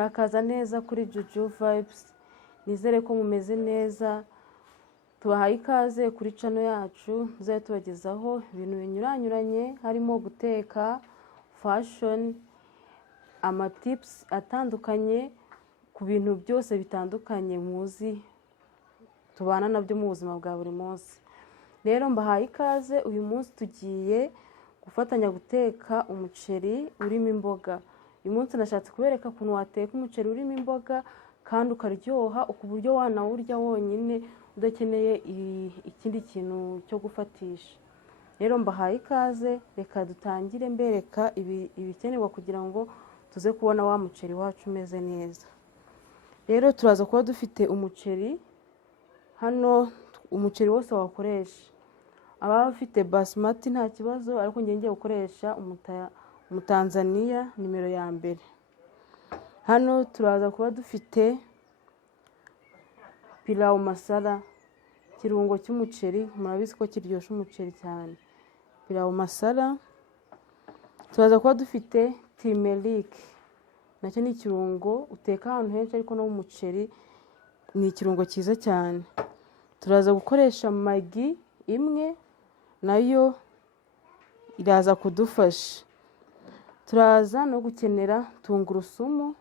murakaza neza kuri Juju Vibes. Nizere ko mumeze neza. Tubahaye ikaze kuri channel yacu, tuzaye tubagezaho ibintu binyuranye harimo guteka, fashion, ama tips atandukanye ku bintu byose bitandukanye muzi tubana nabyo mu buzima bwa buri munsi. Rero mbahaye ikaze, uyu munsi tugiye gufatanya guteka umuceri urimo imboga. Uyu munsi nashatse kubereka ukuntu wateka umuceri urimo imboga kandi ukaryoha ku buryo wanawurya wonyine udakeneye ikindi kintu cyo gufatisha. Rero mbahaye ikaze, reka dutangire mbereka ibikenerwa kugira ngo tuze kubona wa muceri wacu umeze neza. Rero turaza kuba dufite umuceri hano, umuceri wose wakoresha. Aba afite basmati nta kibazo, ariko ngiye gukoresha umutanzania nimero ya mbere. Hano turaza kuba dufite pilau masala, kirungo cy'umuceri, murabizi ko kiryoshya umuceri cyane. Pilau masala. Turaza kuba dufite turmeric, nacyo ni ikirungo uteka ahantu henshi ariko no mu muceri ni ikirungo cyiza cyane. Turaza gukoresha magi imwe, nayo iraza kudufasha. Turaza no gukenera tungurusumu,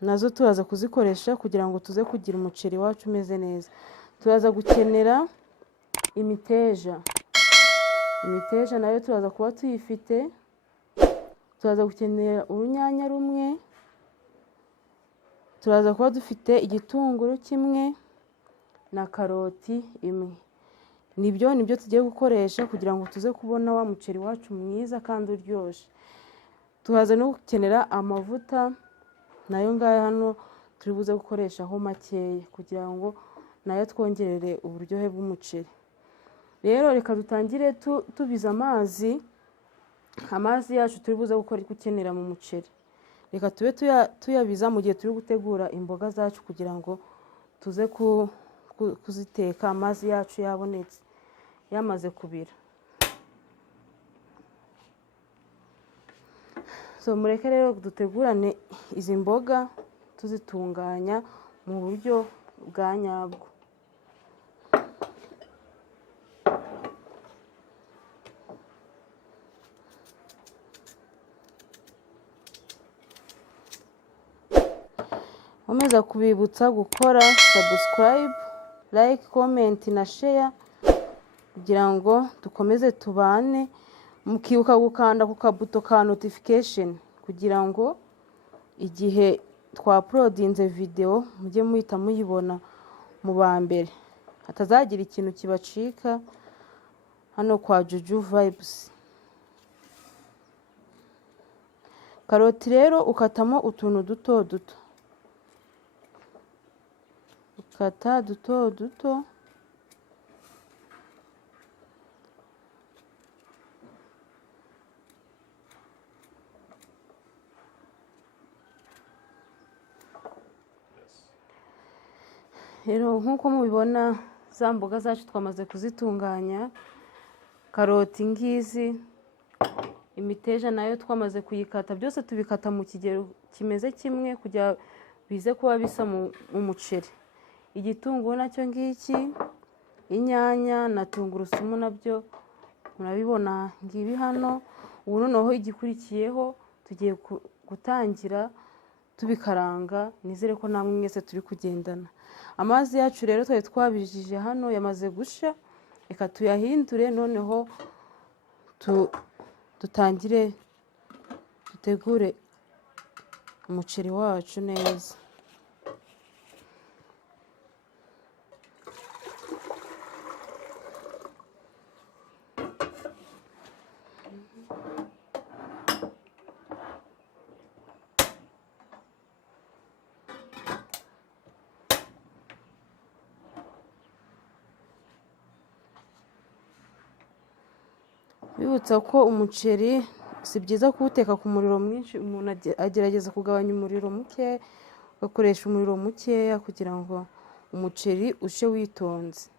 nazo turaza kuzikoresha kugira ngo tuze kugira umuceri wacu umeze neza. Turaza gukenera imiteja. Imiteja nayo turaza kuba tuyifite. Turaza gukenera urunyanya rumwe. Turaza kuba dufite igitunguru kimwe na karoti imwe. Nibyo tugiye gukoresha kugira ngo tuze kubona wa muceri wacu mwiza kandi uryoshye. Turaza no gukenera amavuta, nayo ngaya hano turi buze gukoreshaho makeya kugira ngo nayo twongerere uburyohe bw'umuceri. Rero reka dutangire tubiza amazi yacu turi buze gukenera mu muceri. Reka tube tuyabiza mu gihe turi gutegura imboga zacu kugira ngo tuze kuziteka amazi yacu yabonetse, yamaze kubira. Mureke rero dutegurane izi mboga tuzitunganya mu buryo bwa nyabwo. Nkomeza kubibutsa gukora subscribe, like, comment na share kugira ngo dukomeze tubane, mukibuka gukanda ku kabuto ka notification kugira ngo igihe twa-uploadinze video mujye muhita muyibona mu ba mbere, hatazagira ikintu kibacika hano kwa Juju Vibes. Karoti rero ukatamo utuntu duto duto, ukata duto duto. Rero nkuko mubibona za mboga zacu twamaze kuzitunganya. Karoti ngizi, imiteja nayo twamaze kuyikata, byose tubikata mu kigero kimeze kimwe kugira bize kuba bisa mu muceri. Igitunguru nacyo ngiki, inyanya na tungurusumu nabyo murabibona ngibi hano. Ubu noneho igikurikiyeho tugiye gutangira tubikaranga. Nizere ko namwe mwese turi kugendana. Amazi yacu rero twari twabijije hano yamaze gusha, reka tuyahindure noneho dutangire dutegure umuceri wacu neza. Bibutsa ko umuceri si byiza kuwuteka ku muriro mwinshi, umuntu agerageza kugabanya umuriro muke, ugakoresha umuriro mukeya kugira ngo umuceri ushe witonze.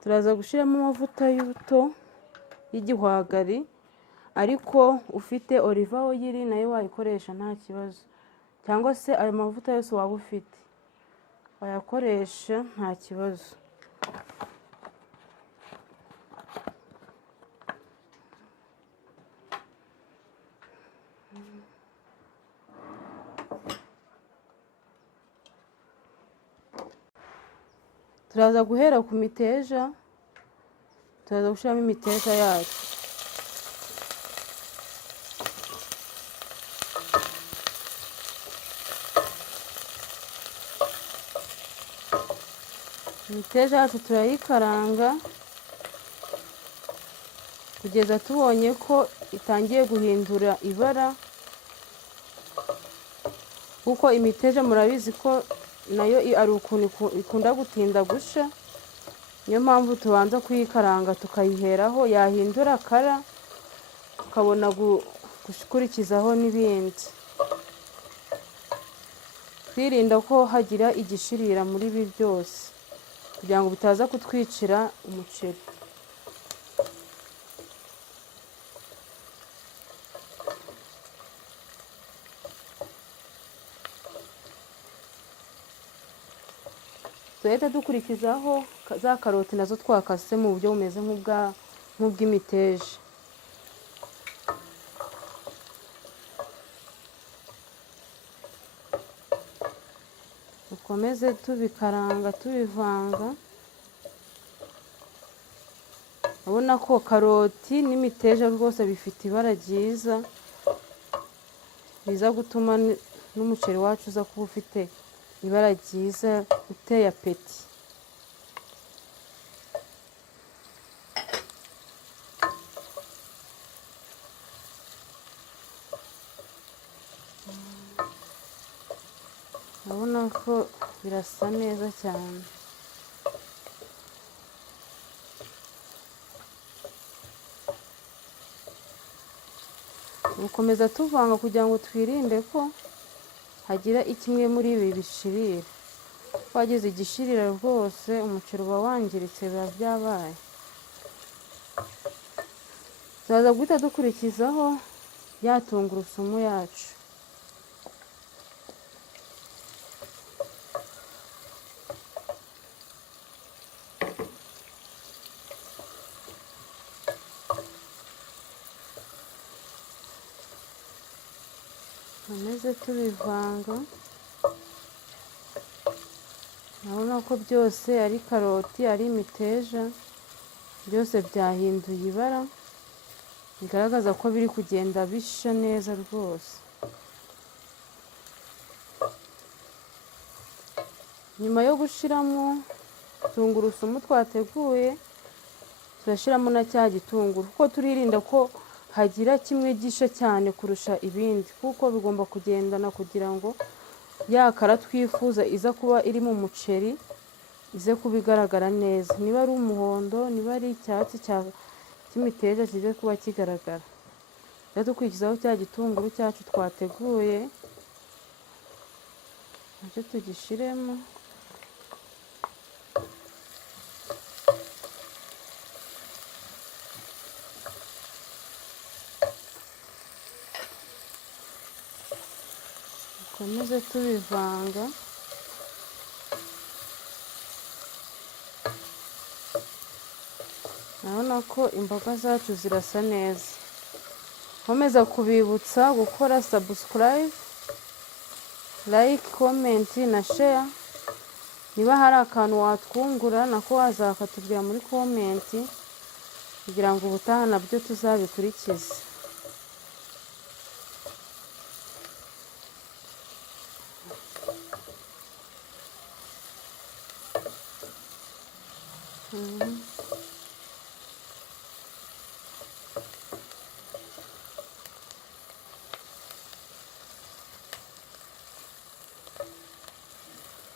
Turaza gushyiramo amavuta y'ubuto y'igihwagari, ariko ufite olive oil nayo wayikoresha nta kibazo, cyangwa se ayo mavuta yose waba ufite wayakoresha nta kibazo. Turaza guhera ku miteja, turaza gushyiramo imiteja yacu. Imiteja yacu turayikaranga kugeza tubonye ko itangiye guhindura ibara, kuko imiteja murabizi ko nayo ari ukuntu ikunda gutinda gusha. Niyo mpamvu tubanza kuyikaranga tukayiheraho, yahindura kara tukabona gukurikizaho n'ibindi. Twirinda ko hagira igishirira muri ibi byose kugira ngo bitaza kutwicira umuceri. Tuhita dukurikizaho za karoti nazo twakase mu buryo bumeze nk'ubw'imiteja. Dukomeze tubikaranga tubivanga. Urabona ko karoti n'imiteja rwose bifite ibara ryiza, biza gutuma n'umuceri wacu uza kuba ufite ibara ryiza uteye apeti. Urabona ko birasa neza cyane. Dukomeza tuvanga kugira ngo twirinde ko hagira ikimwe muri ibi bishirira. Wagize igishirira rwose umuceri uba wangiritse, biba byabaye. Tuzaza guhita dukurikizaho ya tungurusumu yacu. Tukomeze tubivanga. Urabona ko byose ari karoti ari imiteja byose byahinduye ibara, bigaragaza ko biri kugenda bisha neza rwose. Nyuma yo gushiramo tungurusumu twateguye, turashiramo na cya gitunguru, kuko turirinda ko hagira kimwe gisha cyane kurusha ibindi, kuko bigomba kugendana kugira ngo yakara twifuza iza kuba iri mu muceri ize kuba igaragara neza. Niba ari umuhondo, niba ari icyatsi cy'imiteja kize kuba kigaragara. Rero dukurikizaho cya gitunguru cyacu twateguye, nacyo tugishiremo. Dukomeze tubivanga. Urabona ko imboga zacu zirasa neza. Nkomeza kubibutsa gukora subscribe, like, comment na share. Niba hari akantu watwungura nako wazakatubwira muri comment kugira ngo ubutaha nabyo tuzabikurikize.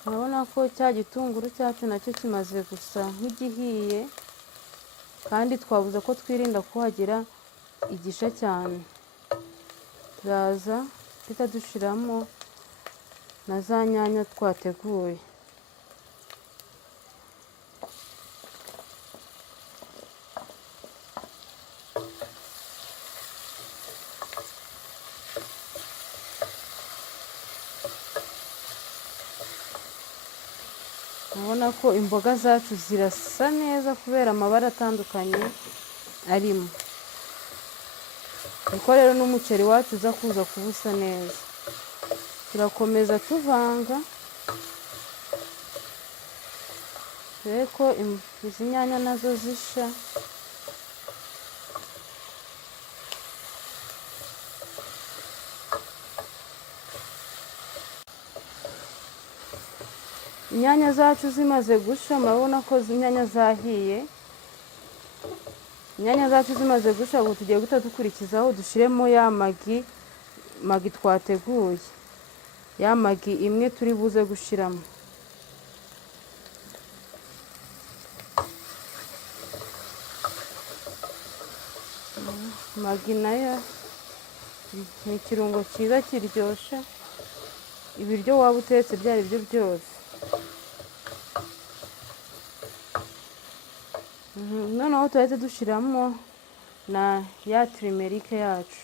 Urabona ko cya gitunguru cyacu nacyo kimaze gusa nk'igihiye, kandi twabuze ko twirinda ko hagira igisha cyane. Turaza duhita dushiramo na za nyanya twateguye. urabona ko imboga zacu zirasa neza kubera amabara atandukanye arimo, niko rero n'umuceri wacu uza kuza kuba usa neza. Turakomeza tuvanga turebe ko izi nyanya nazo zisha. Inyanya zacu zimaze gusha, murabona ko inyanya zahiye. Inyanya zacu zimaze gusha, ubu tugiye guhita dukurikizaho dushyiremo ya magi twateguye, ya magi imwe turi buze gushyiramo. Magi nayo ni ikirungo cyiza kiryoshya ibiryo waba utetse ibyo ari byo byose. Noneho tuhite dushyiramo na ya tirimerike yacu,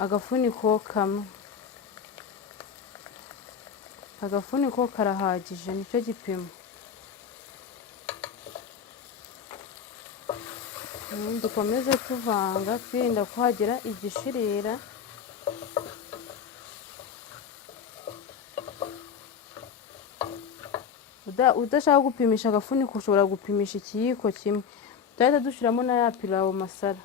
agafuniko kamwe. Agafuniko karahagije, nicyo gipimo. Dukomeze tuvanga twirinda ko hagira igishirira. Udashaka gupimisha agafuniko ushobora gupimisha ikiyiko kimwe. Tuhita dushyiramo na ya pilawo masara,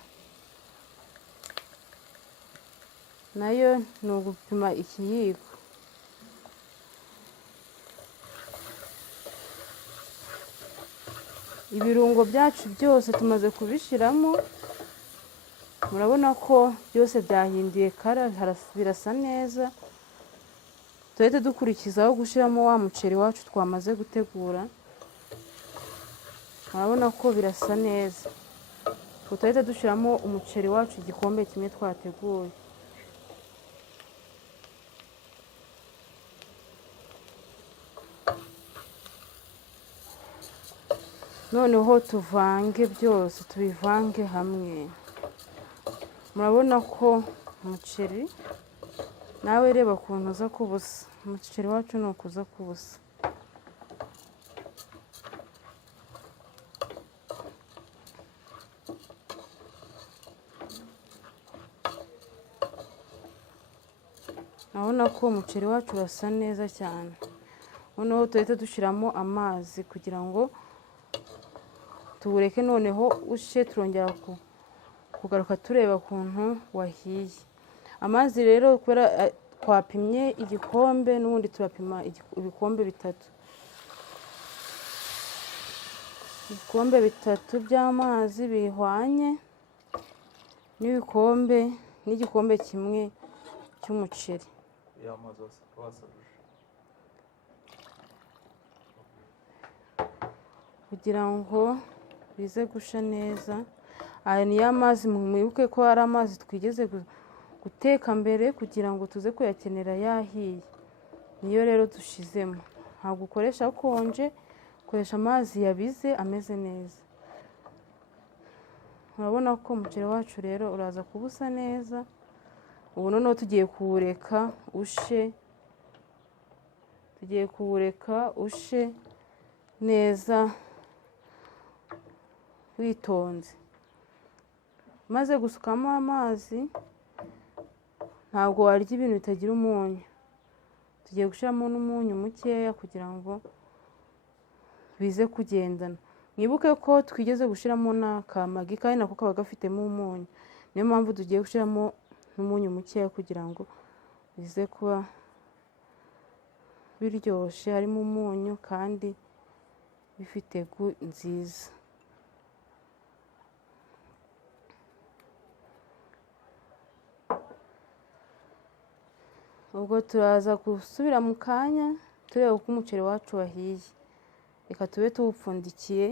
nayo ni ugupima ikiyiko. Ibirungo byacu byose tumaze kubishyiramo, murabona ko byose byahinduye kara, birasa neza. Tuhite dukurikizaho gushyiramo wa muceri wacu twamaze gutegura, murabona ko birasa neza. Tuhite dushyiramo umuceri wacu igikombe kimwe twateguye. Noneho tuvange byose, tubivange hamwe. Murabona ko umuceri, nawe reba ukuntu uza kubusa. Umuceri wacu ni ukuza kubusa. Urabona ko umuceri wacu urasa neza cyane. Noneho tuhite dushyiramo amazi kugira ngo tuwureke noneho ushe, turongera kugaruka tureba ukuntu wahiye. Amazi rero kubera twapimye igikombe, n'ubundi turapima ibikombe bitatu. Ibikombe bitatu by'amazi bihwanye n'igikombe kimwe cy'umuceri. Kugira ngo bize gusha neza. Aya ni ya mazi, mwibuke ko ari amazi twigeze guteka mbere kugira ngo tuze kuyakenera yahiye. Niyo rero dushizemo. Ntabwo ukoresha akonje, ukoresha amazi yabize ameze neza. Urabona ko umuceri wacu rero uraza kuba usa neza. Ubu noneho tugiye kuwureka ushe. Tugiye kuwureka ushe neza witonze. Maze gusukamo amazi, ntabwo warya ibintu bitagira umunyu. Tugiye gushyiramo n'umunyu mukeya kugira ngo bize kugendana. Mwibuke ko twigeze gushyiramo n'akamagi, kandi nako kaba gafitemo umunyu. Niyo mpamvu tugiye gushyiramo n'umunyu mukeya kugira ngo bize kuba biryoshye, harimo umunyu kandi bifite gu nziza. Ubwo turaza gusubira mu kanya tureba uko umuceri wacu wahiye. Reka tube tuwupfundikiye,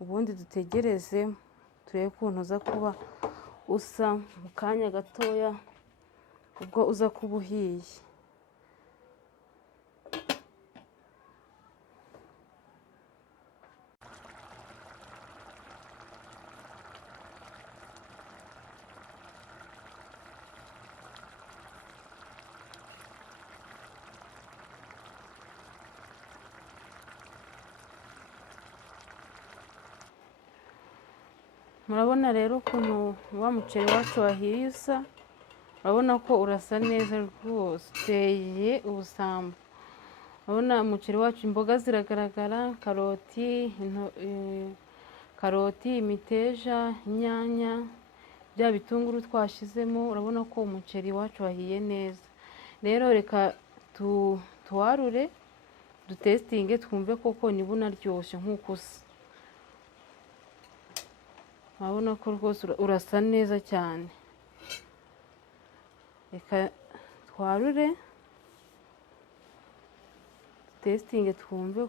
ubundi dutegereze turebe ukuntu uza kuba usa mu kanya gatoya ubwo uza kuba uhiye. murabona rero ukuntu wa muceri wacu wahiye usa, urabona ko urasa neza rwose, uteye ubusambo. urabona umuceri wacu imboga ziragaragara, karoti, imiteja, inyanya, bya bitunguru twashizemo. urabona ko umuceri wacu wahiye neza. rero reka tuwarure dutestinge twumve koko niba unaryoshye nk'uko usa. urabona ko rwose urasa neza cyane. reka twarure dutestinge twumve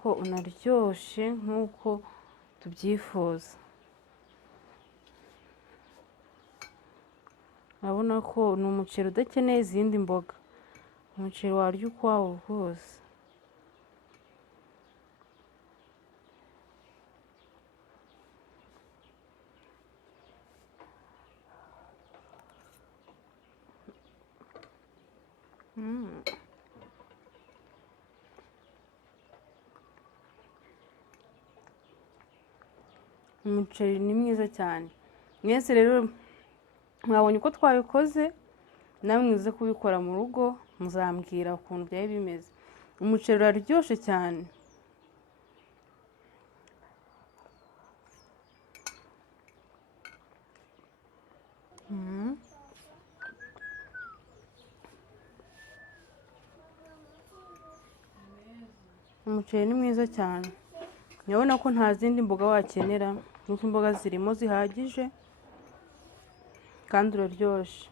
ko unaryoshye nk'uko tubyifuza. urabona ko ni umuceri udakeneye izindi mboga, umuceri warya ukwawo rwose. umuceri ni mwiza cyane. mwese rero mwabonye uko twabikoze, nawe mwize kubikora mu rugo muzambwira ukuntu byari bimeze. umuceri uraryoshye cyane. umuceri ni mwiza cyane. urabona ko nta zindi mboga wakenera, nuko imboga zirimo zihagije kandi uraryoshye.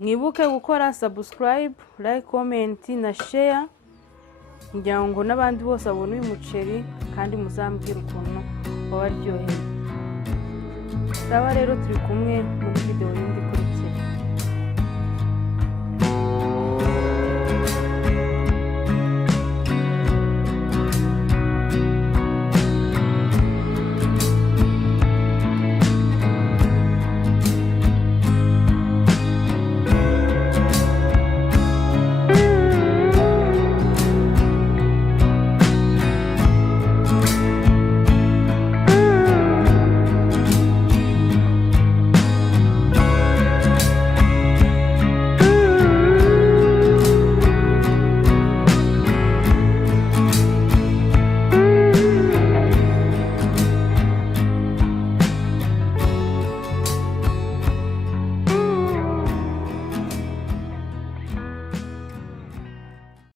mwibuke gukora subscribe, like, comment na share kugira ngo n'abandi bose babone uyu muceri kandi muzambwira ukuntu wabaryoheye. Saba rero turi kumwe muri video yindi.